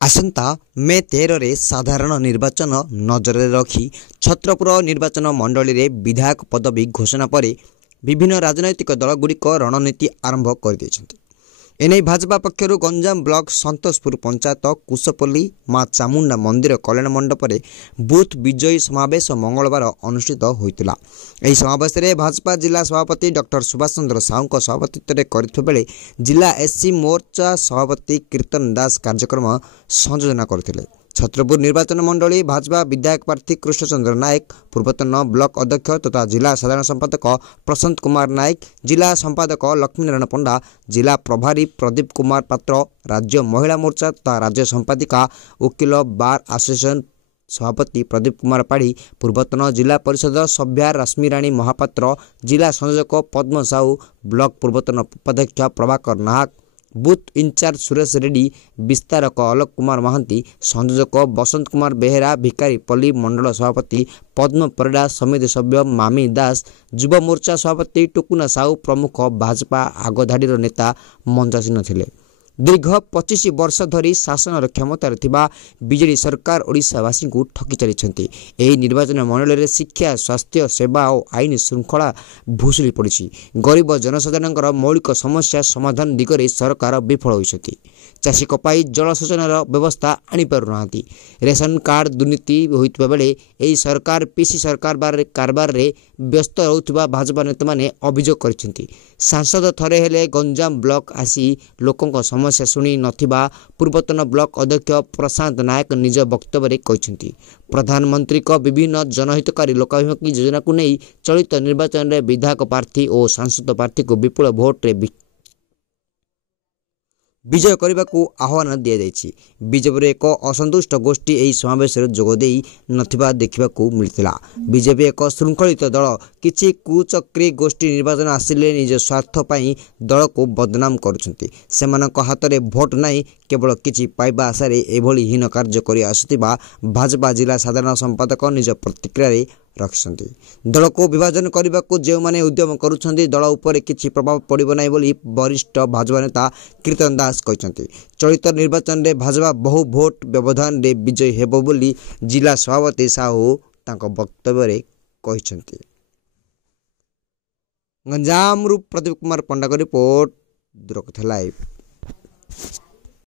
आसंता मे 13 रे साधारण निर्वाचन नजर रखी छत्रपुर निर्वाचन मंडली रे विधायक पदवी घोषणा पर विभिन्न राजनैतिक दलगुड़िक रणनीति आरंभ कर एने भाजपा पक्षर गंजाम ब्लॉक संतोषपुर पंचायत कुशपल्ली माँ चामुंडा मंदिर कल्याण मंडप में बूथ विजयी समावेश मंगलवार अनुष्ठित होता। यह समावेश में भाजपा जिला सभापति डॉक्टर सुभाष चंद्र साहू सभापतित्व करते जिला एससी मोर्चा सभापति कीर्तन दास कार्यक्रम संयोजन करते। छत्रपुर निर्वाचन मंडली भाजपा विधायक प्रार्थी कृष्णचंद्र नायक, पूर्वतन ब्लॉक अध्यक्ष तथा जिला साधारण संपादक प्रशांत कुमार नायक, जिला संपादक लक्ष्मीनारायण पंडा, जिला प्रभारी प्रदीप कुमार पात्र, राज्य महिला मोर्चा तथा राज्य संपादिका वकील बार एसोसिएशन सभापति प्रदीप कुमार पाढ़ी, पूर्वतन जिला परिषद सभ्या रश्मिराणी महापात्र, जिला संयोजक पद्म साहू, ब्लॉक पूर्वतन उपाध्यक्ष प्रभाकर नाहक, बूथ इंचार्ज सुरेश रेड्डी, विस्तारक आलोक कुमार महांती, संयोजक बसंत कुमार बेहेरा, भिकारी पल्ली मंडल सभापति पद्म परिड़ा, समिति सभ्य मामी दास, युवा मोर्चा सभापति टुकुना साहू प्रमुख भाजपा आगधाड़ीर नेता मंचासीन थिले। दीर्घ 25 वर्ष धरी शासन क्षमतार बीजेडी सरकार ओडिशावासी को ठकी चली। यही निर्वाचन मंडल शिक्षा, स्वास्थ्य सेवा और आईन श्रृंखला भूसुड़ी पड़ी। गरीब जनसाधारण मौलिक समस्या समाधान दिगरे सरकार विफल होती। चाषी पाई जलसेचन व्यवस्था आनीपारना। रेशन कार्ड दुर्नीति होता बेले यही सरकार पीसी सरकार कारबार रे व्यस्त रहउथिबा भाजपा नेता माने अभियोग कर। सांसद थरे हेले गंजाम ब्लॉक आसी लोकों समस्या शुणी नथिबा पूर्वतन ब्लॉक अध्यक्ष प्रशांत नायक निज वक्तव्य कहते। प्रधानमंत्री को विभिन्न जनहितकारी लोकाभिमुखी योजना को नहीं चलित निर्वाचन में विधायक प्रार्थी और सांसद प्रार्थी को विपुल भोट रे विजय करने को आह्वान दि जाइए। बीजेपी एक असंतुष्ट गोष्ठी यह समावेश जोगदे नथिबा देखा मिलता। बीजेपी एक श्रृंखलित दल किछि कुचक्री गोष्ठी निर्वाचन आसिले निज स्वार्थपाई दल को बदनाम करुछंती। सेमानक हाथ में भोट नहीं, केवल किछि पाइबा आशारे एभली हीन कार्य करि आसुथिबा भाजपा जिला साधारण संपादक निज प्रतिक्रिया रखिछंती। दल को विभाजन करने को जो माने उद्यम करुछंती दल उपर किछि प्रभाव पड़िबो नाही बोली वरिष्ठ भाजपा नेता कीर्तन दास कहते। चलित निर्वाचन में भाजपा बहु भोट व्यवधान रे विजयी हेबो बोली जिला सभापति साहू तांको वक्तव्य कहते। गंजाम प्रदीप कुमार पंडा को रिपोर्ट, दूरकथा लाइव।